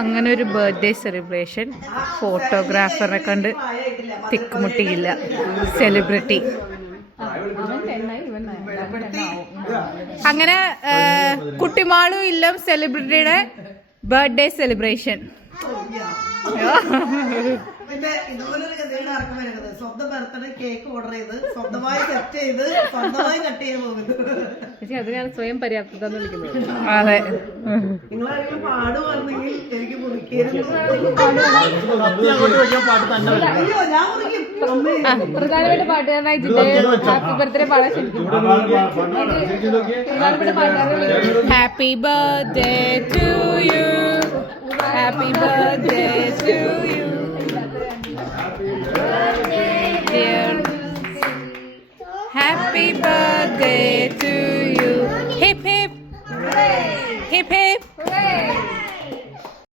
അങ്ങനെ ഒരു birthday celebration. ഫോട്ടോഗ്രാഫറിനെ കണ്ട് തിക്കുമുട്ടിയില്ല. സെലിബ്രിറ്റി. അങ്ങനെ കുട്ടിമാളും ഇല്ല സെലിബ്രിറ്റിയുടെ ബർത്ത്ഡേ സെലിബ്രേഷൻ. പിന്നെ ഇതുപോലൊരു ഗതിയുടെ ഇറക്കം വരുന്നത് സ്വന്തം ബർത്ത്ഡേ കേക്ക് ഓർഡർ ചെയ്ത് സ്വന്തമായി സെറ്റ് ചെയ്ത് സ്വന്തമായി കട്ട് ചെയ്ത് പോകുന്നത്. അത് ഞാൻ സ്വയം പര്യാപ്തത എന്ന് വിളിക്കുന്നത്. അതെ, നിങ്ങളാരെങ്കിലും പാടുവാണെങ്കിൽ എനിക്ക് മുറിക്കരുത്. പ്രധാനപ്പെട്ട പാട്ടുകാരനായി ഹാപ്പി ബർത്ത്ഡേ പാടാൻ happy birthday to you, happy birthday to U.